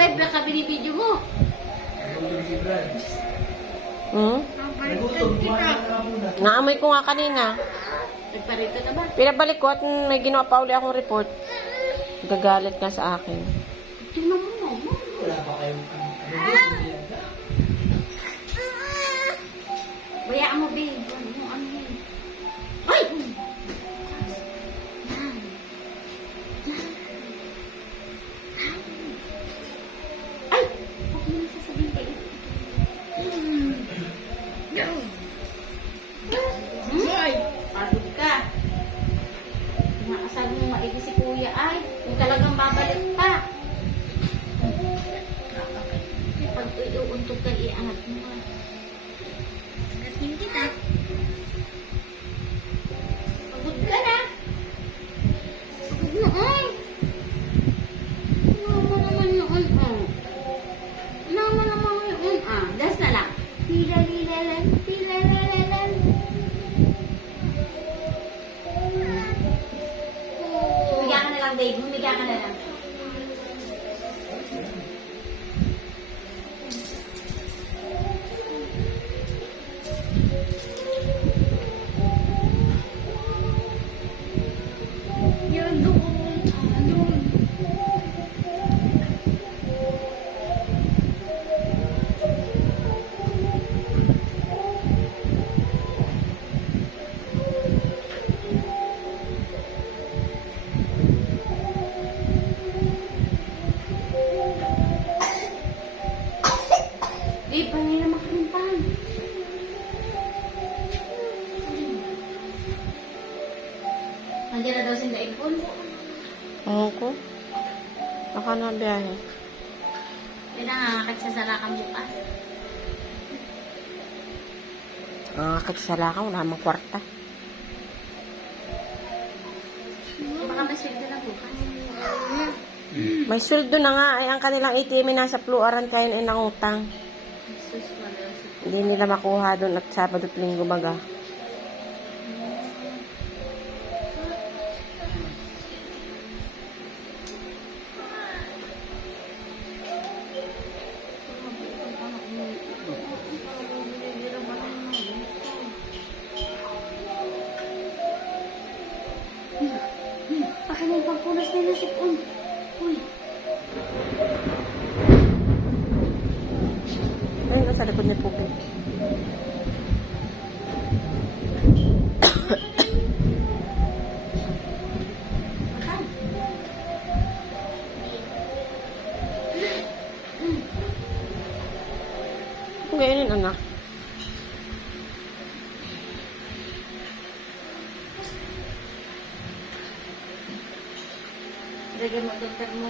live na ka binibidyo mo. Nabaliktad kita. Naamoy ko nga kanina. Nagparito naman. Pinabalik ko at may ginawa pa uli akong report. Gagalit nga sa akin. Tingnan mo naman. Wala pa kayong Bayaan mo, babe. Ano yun? Ay! Ay! Huwag mo na sasabihin kayo. Ay! Pagod ka. Nakasal mo maigi si kuya ay. Kung talagang babalik pa. Pag iuuntog ka, iangat mo. Gating kita. Pagod ka na. Pagod na ay. Nama naman noon ah. Nama naman noon ah. Das na lang. Tilalilalan, tilalalalan. Humiga ka na lang, babe. Humiga ka na lang. Yan doon. Doon. Babe, panay na makalimpan. Nandiyan na daw si Daipon. Oo ko. Baka na biyahe. Pinangangakit sa Salakan bukas. Ang kakitsala ka, wala namang kwarta. Baka may sweldo na bukas. May sweldo na nga, ay ang kanilang ATM ay nasa Fluaran kayo ay nangutang. Jesus, wala sa... Hindi nila makuha doon at Sabado at Linggo baga. Baka may pagpunas na nasipon. Uy. Ayun, nasa likod ni Pupi. Makan. Kung gayon anak. Lagyan mo doktor mo.